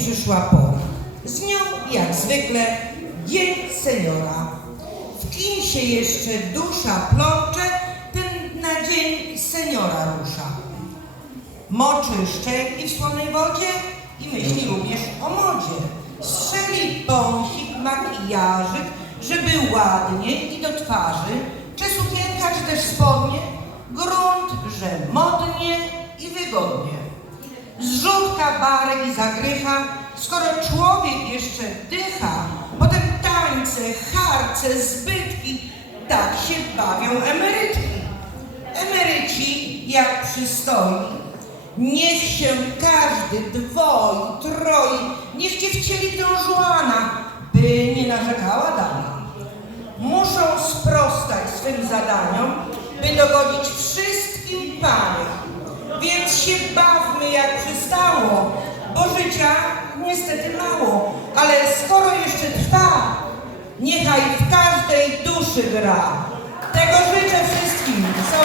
przyszła pora. Z nią, jak zwykle, Dzień Seniora. W kim się jeszcze dusza plącze, ten na Dzień Seniora rusza. Moczy szczęki w słonej wodzie i myśli również o modzie. Strzeli pąsik, makijażyk, żeby ładnie i do twarzy, czy sukienka, czy też spodnie, grunt, że modnie i wygodnie. Zrzutka barek i zagrycha, skoro człowiek jeszcze dycha, potem tańce, harce, zbytki, tak się bawią emerytki. Emeryci, jak przystoi, niech się każdy dwoi, troi, niech cię wcieli Don Juana, by nie narzekała dama. Muszą sprostać swym zadaniom, by dogodzić wszystkim paniom. Więc się bawmy jak przystało, niestety mało, ale skoro jeszcze trwa, niechaj w każdej duszy gra. Tego życzę wszystkim.